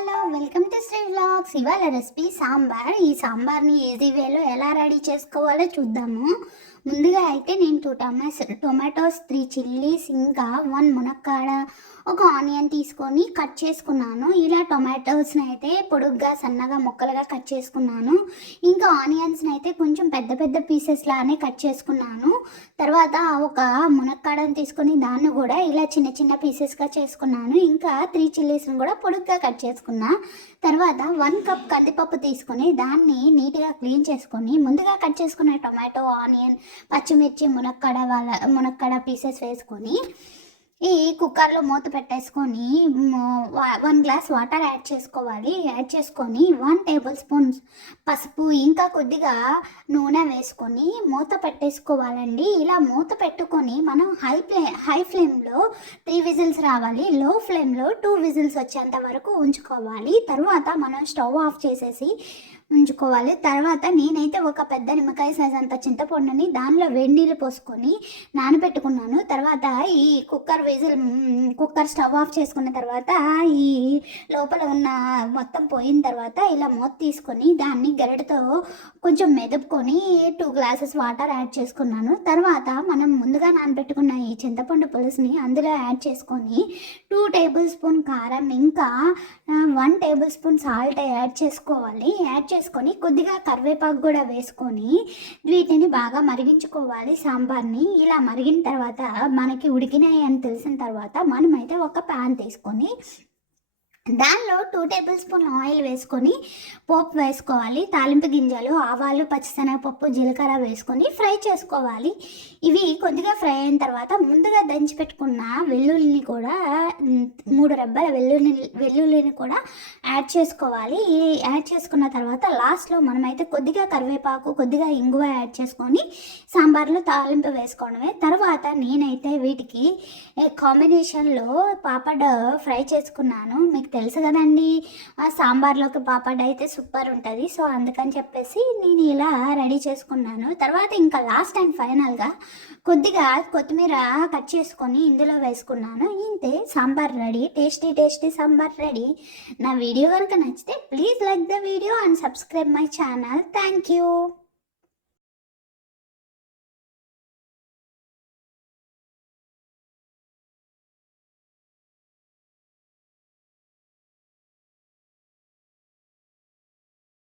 Hello welcome to Shri vlogs. ఇవాళ recipe sambar. ఈ సాంబార్ని ఈజీ వేలో ఎలా రెడీ చేసుకోవాలో చూద్దాము. ముందుగా అయితే నేను 2 టొమాటోస్, 3 చిల్లీస్, ఇంకా 1 మునక్కాడ, ఒక ఆనియన్ తీసుకొని కట్ చేసుకున్నాను. ఇలా టొమాటోస్ని అయితే పొడుగ్గా సన్నగా ముక్కలుగా కట్ చేసుకున్నాను. ఇంకా ఆనియన్స్ని అయితే కొంచెం పెద్ద పెద్ద పీసెస్ లానే కట్ చేసుకున్నాను. తర్వాత ఒక మునక్కాడని తీసుకొని దాన్ని కూడా ఇలా చిన్న చిన్న పీసెస్గా చేసుకున్నాను. ఇంకా 3 చిల్లీస్ని కూడా పొడుగ్గా కట్ చేసుకున్నా. తర్వాత 1 కప్ కందిపప్పు తీసుకొని దాన్ని నీట్గా క్లీన్ చేసుకొని ముందుగా కట్ చేసుకున్న టొమాటో, ఆనియన్, పచ్చిమిర్చి, మునక్కాడ పీసెస్ వేసుకొని ఈ కుక్కర్లో మూత పెట్టేసుకొని 1 గ్లాస్ వాటర్ యాడ్ చేసుకోవాలి. యాడ్ చేసుకొని 1 టేబుల్ స్పూన్ పసుపు, ఇంకా కొద్దిగా నూనె వేసుకొని మూత పెట్టేసుకోవాలండి. ఇలా మూత పెట్టుకొని మనం హై ఫ్లేమ్లో 3 విజిల్స్ రావాలి, లో ఫ్లేమ్లో 2 విజిల్స్ వచ్చేంత వరకు ఉంచుకోవాలి. తర్వాత మనం స్టవ్ ఆఫ్ చేసేసి ఉంచుకోవాలి. తర్వాత నేనైతే ఒక పెద్ద నిమ్మకాయ సైజ్ అంత చింతపండుని దానిలో వేడి నీళ్ళు పోసుకొని నానబెట్టుకున్నాను. తర్వాత ఈ కుక్కర్ స్టవ్ ఆఫ్ చేసుకున్న తర్వాత ఈ లోపల ఉన్న మొత్తం పోయిన తర్వాత ఇలా మూత తీసుకొని దాన్ని గరిటతో కొంచెం మెదుపుకొని 2 గ్లాసెస్ వాటర్ యాడ్ చేసుకున్నాను. తర్వాత మనం ముందుగా నానబెట్టుకున్న ఈ చింతపండు పులుసుని అందులో యాడ్ చేసుకొని 2 టేబుల్ స్పూన్ కారం, ఇంకా 1 టేబుల్ స్పూన్ సాల్ట్ యాడ్ చేసుకోవాలి. యాడ్ చేసుకొని కొద్దిగా కరివేపాకు కూడా వేసుకొని వీటిని బాగా మరిగించుకోవాలి సాంబార్ని. ఇలా మరిగిన తర్వాత మనకి ఉడికినాయి అని తెలిసిన తర్వాత మనమైతే ఒక ప్యాన్ తీసుకొని దానిలో 2 టేబుల్ స్పూన్ ఆయిల్ వేసుకొని పోపు వేసుకోవాలి. తాలింపు గింజలు, ఆవాలు, పచ్చిశనగపప్పు, జీలకర్ర వేసుకొని ఫ్రై చేసుకోవాలి. ఇవి కొద్దిగా ఫ్రై అయిన తర్వాత ముందుగా దంచి పెట్టుకున్న వెల్లుల్లిని కూడా 3 రెబ్బల వెల్లుల్లిని కూడా యాడ్ చేసుకోవాలి. యాడ్ చేసుకున్న తర్వాత లాస్ట్లో మనమైతే కొద్దిగా కరివేపాకు, కొద్దిగా ఇంగువ యాడ్ చేసుకొని సాంబార్లో తాలింపు వేసుకోవడమే. తర్వాత నేనైతే వీటికి కాంబినేషన్లో పాపడ్ ఫ్రై చేసుకున్నాను. మీకు తెలుసు కదండి, ఆ సాంబార్లోకి పాపడ్ అయితే సూపర్ ఉంటుంది. సో అందుకని చెప్పేసి నేను ఇలా రెడీ చేసుకున్నాను. తర్వాత ఇంకా లాస్ట్ అండ్ ఫైనల్గా కొద్దిగా కొత్తిమీర కట్ చేసుకొని ఇందులో వేసుకున్నాను. ఇంతే, sambar ready. Tasty sambar ready. నా వీడియో కనుక నచ్చితే please like the video and subscribe my channel. Thank you.